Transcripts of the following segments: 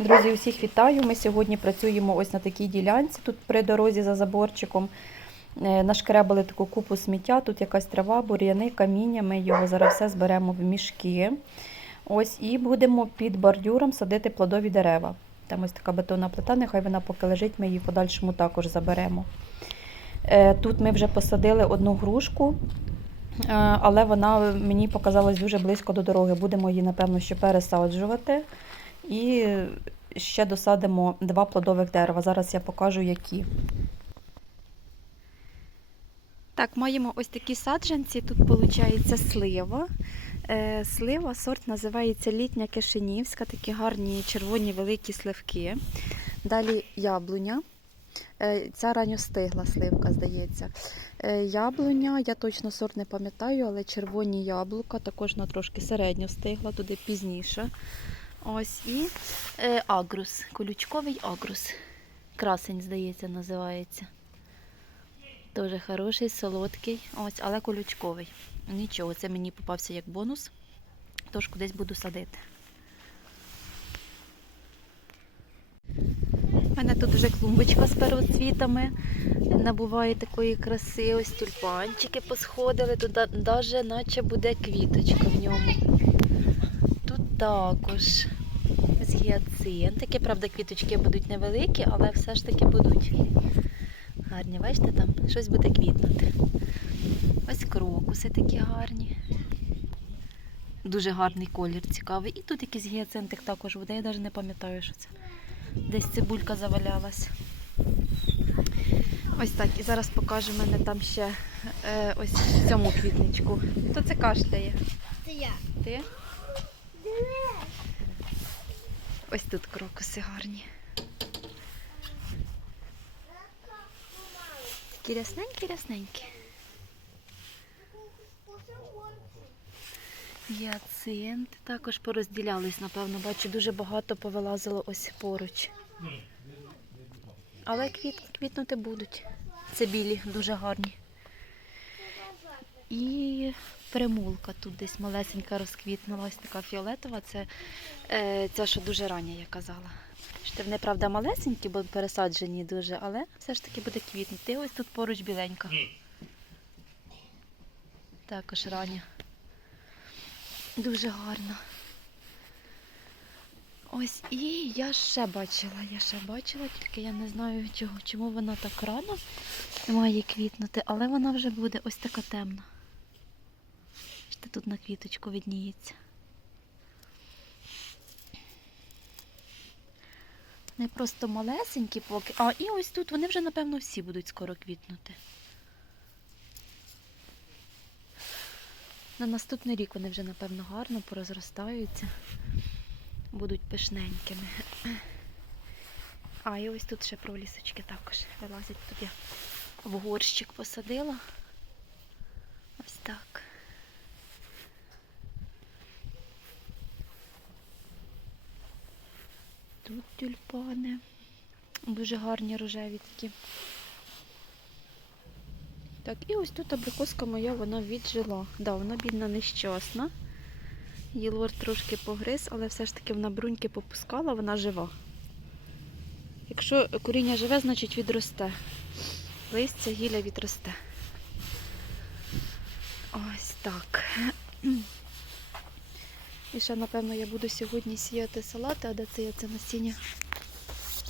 Друзі, усіх вітаю. Ми сьогодні працюємо ось на такій ділянці, тут при дорозі за заборчиком. Е, Нашкребали таку купу сміття, тут якась трава, бур'яни, каміння. Ми його зараз все зберемо в мішки. Ось і будемо під бордюром садити плодові дерева. Там ось така бетонна плита, нехай вона поки лежить, ми її в подальшому також заберемо. Е, Тут ми вже посадили одну грушку, е, але вона мені показалась дуже близько до дороги. Будемо її, напевно, ще пересаджувати. І ще досадимо два плодових дерева. Зараз я покажу, які. Так, маємо ось такі саджанці. Тут виходить слива. Е, Слива, сорт називається літня кишинівська, такі гарні червоні великі сливки. Далі яблуня. Е, Ця ранньостигла сливка, здається. Е, Яблуня, я точно сорт не пам'ятаю, але червоні яблука, також вона трошки середньо стигла, туди пізніше. Ось і е, агрус, колючковий агрус. Красень, здається, називається. Дуже хороший, солодкий, ось, але колючковий. Нічого, це мені попався як бонус, тож кудись буду садити. У мене тут вже клумбочка з первоцвітами. Набуває такої краси, ось тюльпанчики посходили, тут навіть наче буде квіточка в ньому. Також ось гіацинтики. Правда, квіточки будуть невеликі, але все ж таки будуть. Гарні, бачите, там щось буде квітнути. Ось крокуси такі гарні. Дуже гарний колір, цікавий. І тут якийсь гіацинтик також буде. Я навіть не пам'ятаю, що це. Десь цибулька завалялась. Ось так. І зараз покажу мене там ще е, ось в цьому квітничку. Хто це кашляє? Це я. Ти? Ось тут крокуси гарні. Такі рясненькі, рясненькі. Гіацинти також порозділялись, напевно. Бачу, дуже багато повилазило ось поруч. Але квіт, квітнути будуть. Це білі, дуже гарні. І примулка тут десь малесенька розквітнула, ось така фіолетова. Це е, ця, що дуже рання, я казала. Що вони, правда, малесенькі, бо пересаджені дуже, але все ж таки буде квітнути. І ось тут поруч біленька. Також рання. Дуже гарно. Ось і я ще бачила, я ще бачила, тільки я не знаю, чого, чому вона так рано має квітнути, але вона вже буде ось така темна. Бачите, тут на квіточку видніється. Вони просто малесенькі поки. А, і ось тут вони вже, напевно, всі будуть скоро квітнути. На наступний рік вони вже, напевно, гарно порозростаються, будуть пишненькими. А, і ось тут ще пролісочки також вилазять. Тут я в горщик посадила. Ось так. Тут тюльпани. Дуже гарні рожеві такі. Так, і ось тут абрикоска моя, вона віджила. Да, вона бідна нещасна. Її лор трошки погриз, але все ж таки вона бруньки попускала, вона жива. Якщо коріння живе, значить відросте. Листя гілля відросте. Ось так. І ще, напевно, я буду сьогодні сіяти салати, а де це я це насіння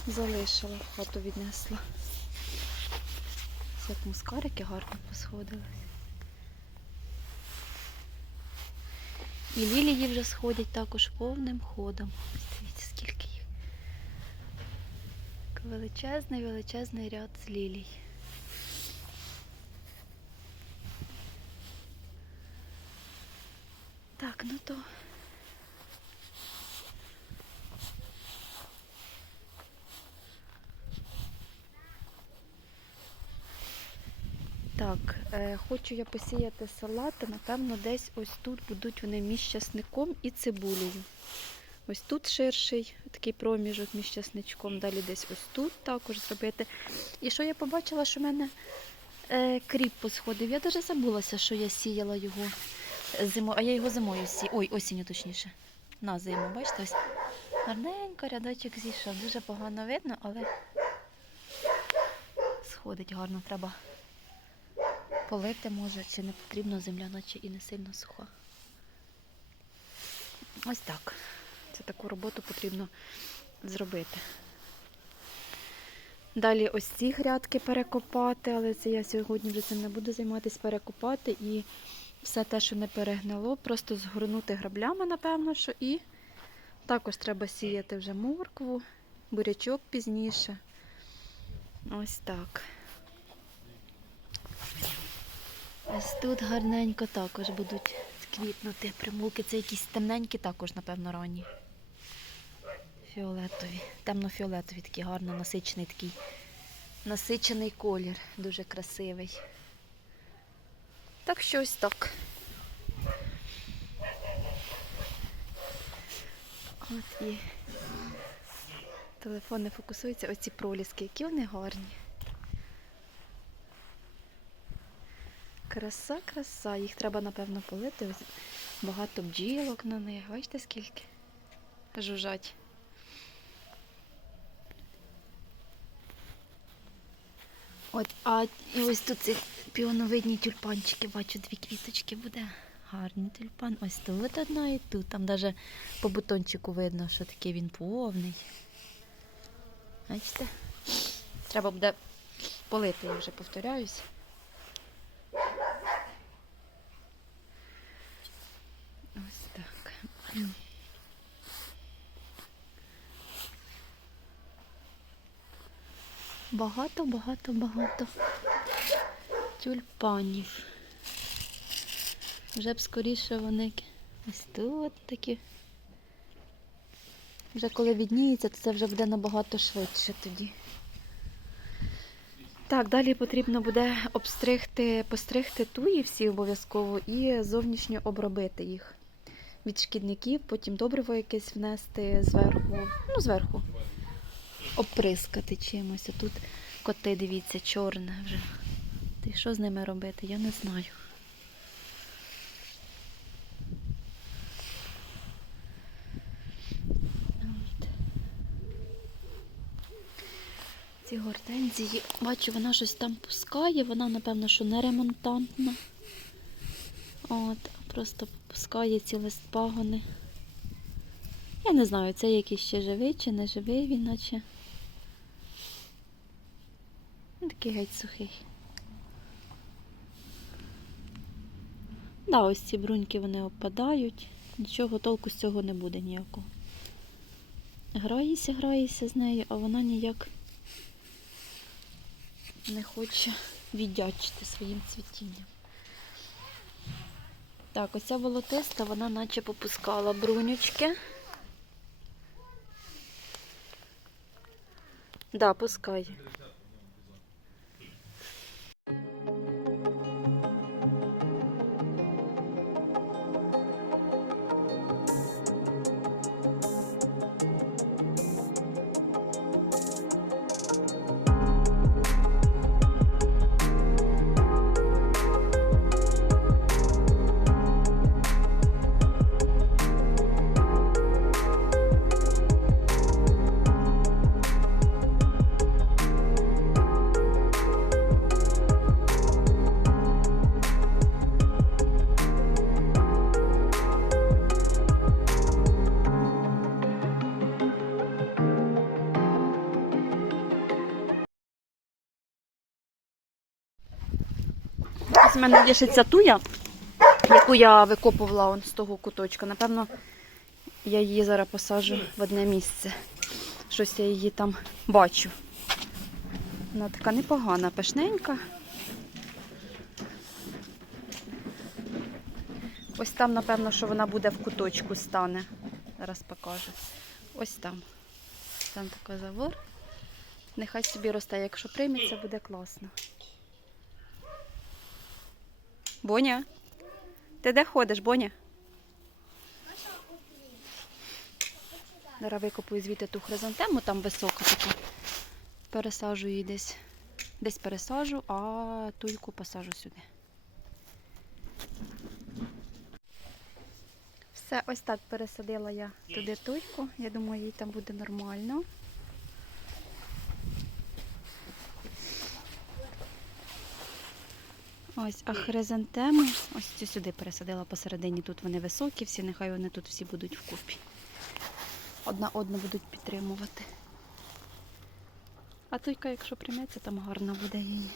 залишила, в хату віднесла. Як мускарики гарно посходились. І лілії вже сходять також повним ходом. Дивіться, скільки їх. Величезний, величезний ряд з лілій. Так, ну то Так, е, хочу я посіяти салати, напевно, десь ось тут будуть вони між часником і цибулею. Ось тут ширший такий проміжок між часничком, далі десь ось тут також зробити. І що я побачила, що в мене е, кріп посходив. Я навіть забулася, що я сіяла його зимою, а я його зимою сіяла. Ой, осінню точніше. На зиму, бачите, ось Гарненько рядочок зійшов. Дуже погано видно, але сходить гарно. Треба полити може, чи не потрібно земля, наче і не сильно суха. Ось так. Це таку роботу потрібно зробити. Далі ось ці грядки перекопати, але це я сьогодні вже цим не буду займатися, перекопати і все те, що не перегнило, просто згорнути граблями, напевно, що і також треба сіяти вже моркву, бурячок пізніше. Ось так. Ось тут гарненько також будуть квітнути примулки. Це якісь темненькі також, напевно, ранні. Фіолетові. Темно-фіолетові, такий гарно насичений такий насичений колір, дуже красивий. Так що ось так. От і телефон не фокусується. Оці проліски, які вони гарні. Краса, краса. Їх треба, напевно, полити. Багато бджілок на них. Бачите, скільки? Жужжать. От, а ось тут ці піоновидні тюльпанчики, бачу, дві квіточки буде. Гарний тюльпан. Ось тут одна і тут. Там навіть по бутончику видно, що такий він повний. Бачите? Треба буде полити, я вже повторяюсь. Ось так. Багато, багато, багато тюльпанів. Вже б скоріше вони ось тут такі. Вже коли відніється, то це вже буде набагато швидше тоді. Так, далі потрібно буде обстригти, постригти туї всі обов'язково і зовнішньо обробити їх від шкідників, потім добриво якесь внести зверху, ну, зверху, обприскати чимось. А тут коти, дивіться, чорне вже. Й що з ними робити, я не знаю. Ці гортензії, бачу, вона щось там пускає, вона, напевно, що не ремонтантна. От, просто пускає ці листпагони. Я не знаю, це якийсь ще живий чи не живий він, наче. Такий геть сухий. Да, ось ці бруньки вони опадають. Нічого толку з цього не буде ніякого. Граєшся, граєшся з нею, а вона ніяк не хоче віддячити своїм цвітінням. Так, оця волотиста, вона наче попускала брунючки. Да, пускай. Ось в мене лишиться туя, яку я викопувала он з того куточка. Напевно, я її зараз посаджу в одне місце. Щось я її там бачу. Вона така непогана, пишненька. Ось там, напевно, що вона буде в куточку стане. Зараз покажу. Ось там. Там такий завор. Нехай собі росте, якщо прийметься, буде класно. Боня, ти де ходиш, Боня? Зараз викопую звідти ту хризантему, там висока така. Пересаджу її десь. Десь пересаджу, а туйку посаджу сюди. Все, ось так пересадила я туди туйку. Я думаю, їй там буде нормально. Ось, а хризантеми, ось ці сюди пересадила посередині. Тут вони високі, всі, нехай вони тут всі будуть вкупі. Одна одну будуть підтримувати. А туйка, якщо прийметься, там гарно буде їй.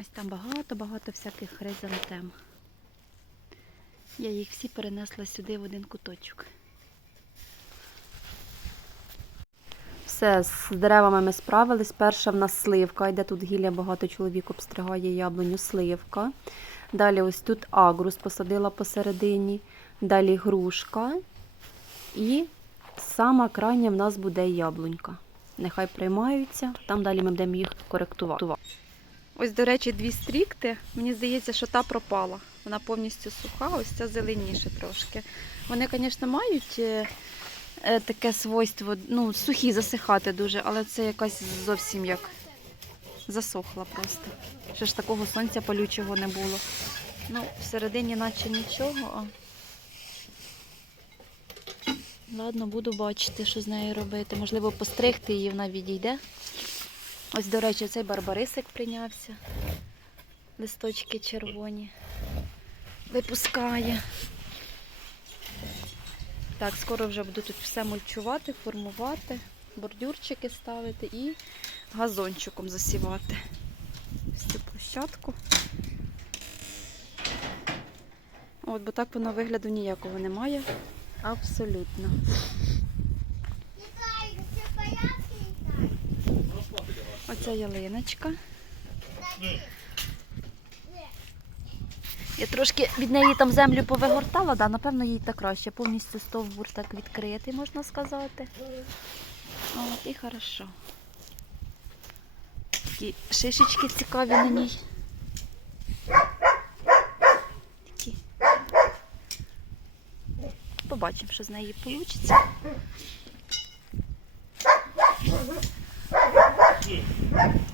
Ось там багато-багато всяких хризантем. Я їх всі перенесла сюди в один куточок. Все, з деревами ми справились. Перша в нас сливка, йде тут гілля, багато чоловік обстригає яблуню, сливка. Далі ось тут агрус посадила посередині, далі грушка. І сама крайня в нас буде яблунька. Нехай приймаються, там далі ми будемо їх коректувати. Ось, до речі, дві стрікти. Мені здається, що та пропала. Вона повністю суха, ось ця зеленіше трошки. Вони, звісно, мають е, таке свойство, ну, сухі засихати дуже, але це якась зовсім як засохла просто. Ще ж такого сонця палючого не було. Ну, всередині наче нічого, а. Ладно, буду бачити, що з нею робити. Можливо, постригти її, вона відійде. Ось, до речі, цей барбарисик прийнявся. Листочки червоні. Випускає. Так, скоро вже буду тут все мульчувати, формувати, бордюрчики ставити і газончиком засівати. Ось цю площадку. От, бо так воно вигляду ніякого немає. Абсолютно. Оця ялиночка. Я трошки від неї там землю повигортала, да, напевно, їй так краще. Повністю стовбур так відкритий, можна сказати. От, і хорошо. Такі шишечки цікаві на ній. Такі. Побачимо, що з неї вийде. Треба ось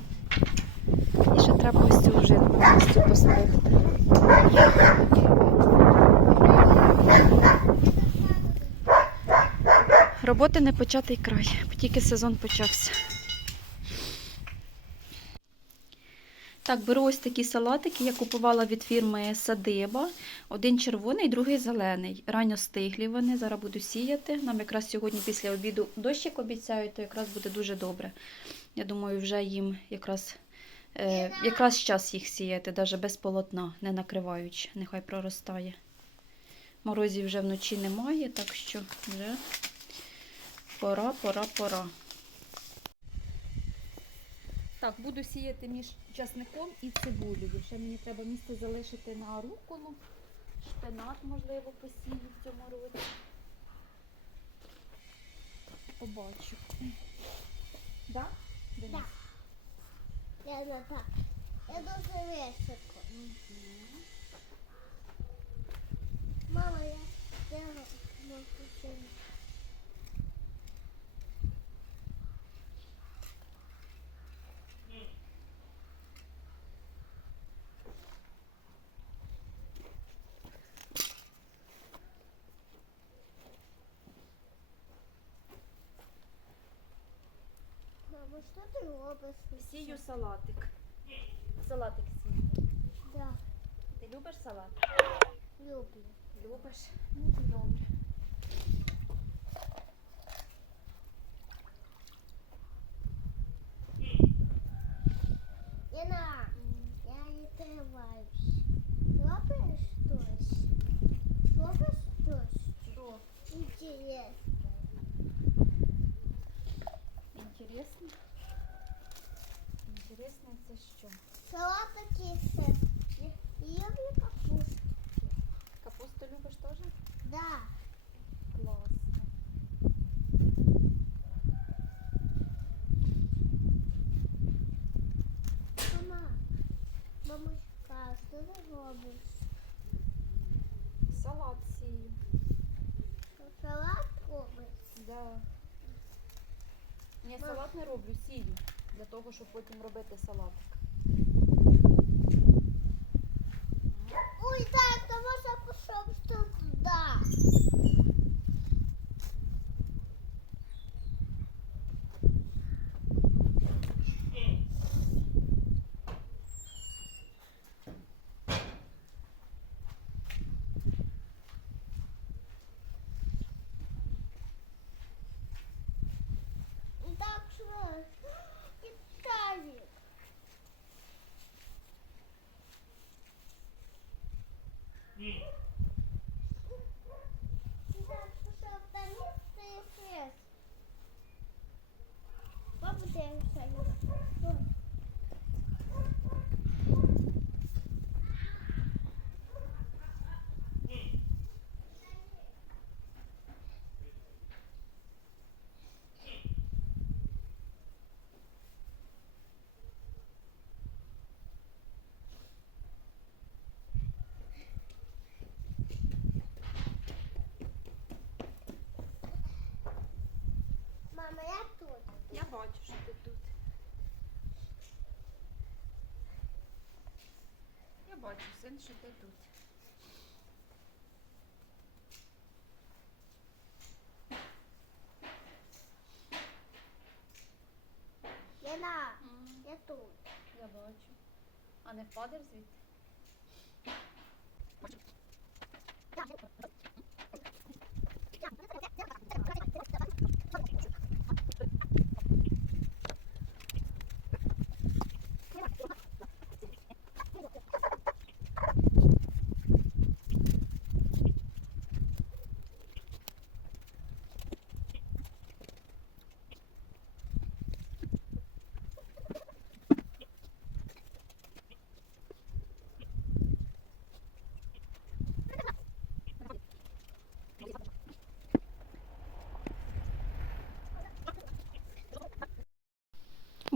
цю вже повністю посадити. Роботи не початий край, тільки сезон почався. Так, беру ось такі салатики. Я купувала від фірми Садиба. Один червоний, другий зелений. Ранньо стиглі вони. Зараз буду сіяти. Нам якраз сьогодні після обіду дощик обіцяють, то якраз буде дуже добре. Я думаю, вже їм якраз, якраз час їх сіяти, навіть без полотна, не накриваючи. Нехай проростає. Морозів вже вночі немає, так що вже пора, пора, пора. Так, буду сіяти між часником і цибулею. Ще мені треба місце залишити на руколу. Шпинат, можливо, посію в цьому році. Побачу. Да? Денис? Я на так. Я дуже високо. Мама, я, я можу сильно. Мама, що ти робиш? Сію салатик. Салатик сію. Да, Ти любиш салат? люблю. Любиш? Ну, то добре. Іна, я не триваюсь. Робиш щось? Робиш щось? Що? Інтересне. Інтересно? Інтересно це що? Салатики все. Їли капусту. Капусту любиш теж? Да. Класно. Мама, мамочка, що ти робиш? Салат сію. Салат робиш? Да. Ні, салат не роблю, сію. Для того, щоб потім робити салатик. Ой, так, то можна пішов туди. І так швидко. І далі. І так пішов та місце і хрест. Папа, де я все? Мама, я тут. Я бачу, що ти тут. Я бачу, син, що ти тут. Лена, я тут. Я бачу. А не впадеш звідти?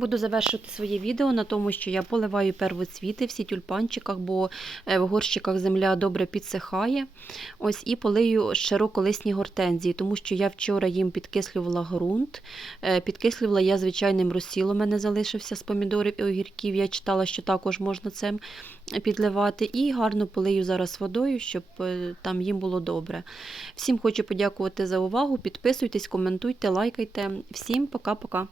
Буду завершувати своє відео на тому, що я поливаю первоцвіти всі тюльпанчиках, бо е, в горщиках земля добре підсихає. Ось і полию широколисні гортензії, тому що я вчора їм підкислювала ґрунт. Е, Підкислювала я звичайним розсілом, мене залишився з помідорів і огірків. Я читала, що також можна цим підливати. І гарно полию зараз водою, щоб е, там їм було добре. Всім хочу подякувати за увагу. Підписуйтесь, коментуйте, лайкайте. Всім пока-пока.